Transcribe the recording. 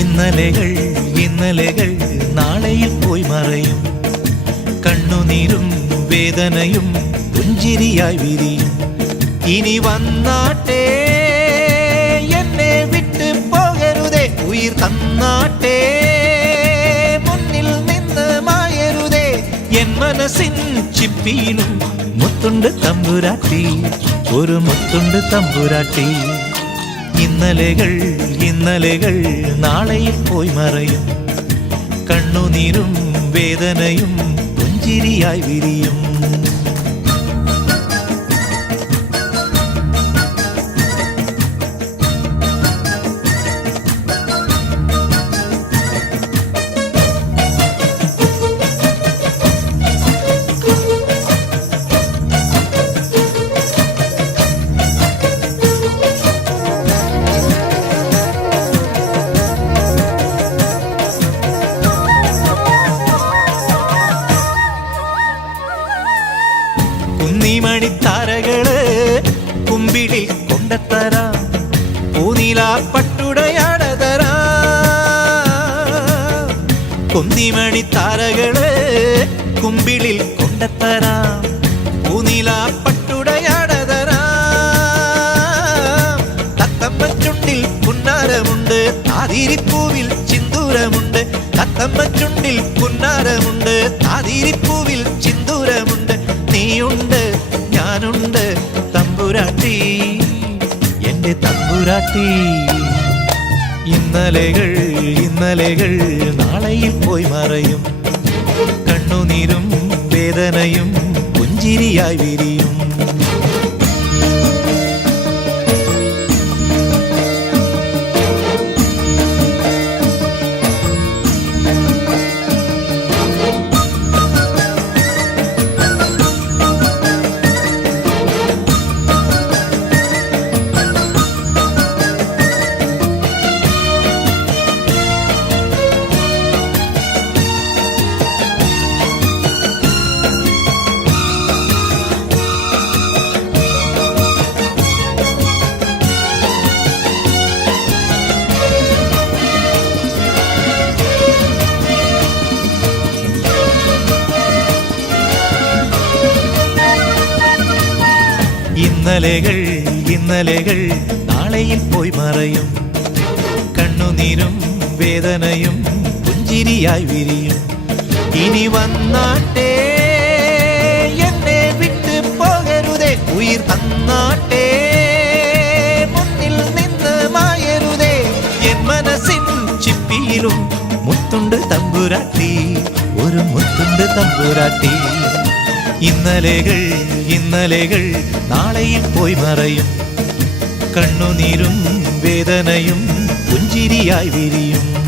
ഇന്നലെകൾ ഇന്നലെകൾ നാളെയിൽ പോയി മറയും. കണ്ണുനീരും വേദനയും പുഞ്ചിരിയായി വിരിയും. ഇനി വന്നാട്ടെ എന്നെ വിട്ട് പോകരുതേ ഉയിർ തന്നാട്ടെ മുന്നിൽ നിന്ന് മായരുതേ എൻ മനസ്സിൻ ചിപ്പിയിലും മുത്തുണ്ട് തമ്പുരാട്ടി ഒരു മുത്തുണ്ട് തമ്പുരാട്ടി. ഇന്നലെകൾ ഇന്നലെകൾ നാളെയിൽ പോയി മറയും. കണ്ണുനീരും വേദനയും പുഞ്ചിരിയായി വിരിയും. കുന്നിമണിത്താരകൾ കുമ്പിളിൽ കൊണ്ടത്തരാം. പൂനില പട്ടുടയാടതരാ. കുന്നിമണിത്താരകൾ കുമ്പിളിൽ കൊണ്ടത്തരാം. പൂനില പട്ടുടയാടതരാ. തത്തമ്മ ചുണ്ടിൽ പുന്നാരമുണ്ട്. താതിരിപ്പൂവിൽ ചിന്തൂരമുണ്ട്. തത്തമ്മ ചുണ്ടിൽ പുന്നാരമുണ്ട്. താതിരിപ്പൂവിൽ ചിന്തൂരമുണ്ട് തമ്പുരാട്ടി എന്റെ തമ്പുരാട്ടി. ഇന്നലെകൾ ഇന്നലെകൾ നാളെയിൽ പോയി മറയും. കണ്ണുനീരും വേദനയും പുഞ്ചിരിയായി വിരിയും. ഇന്നലെകൾ ഇന്നലകൾ നാളെയിൽ പോയി മറയും. കണ്ണുനീരും വേദനയും പുഞ്ചിരിയായി വിരിയും. ഇനി വന്നാട്ടേ എന്നെ വിട്ട് പോകരുതേ ഉയിർ തന്നാട്ടേ. മുന്നിൽ നിന്ന് മായരുതേ എൻ മനസ്സിൻ ചിപ്പിയിലും മുത്തുണ്ട് തമ്പുരാട്ടി ഒരു മുത്തുണ്ട് തമ്പുരാട്ടി. ഇന്നലെകൾ ഇന്നലെകൾ നാളെയിൽ പോയി മറയും. കണ്ണുനീരും വേദനയും പുഞ്ചിരിയായി വിരിയും.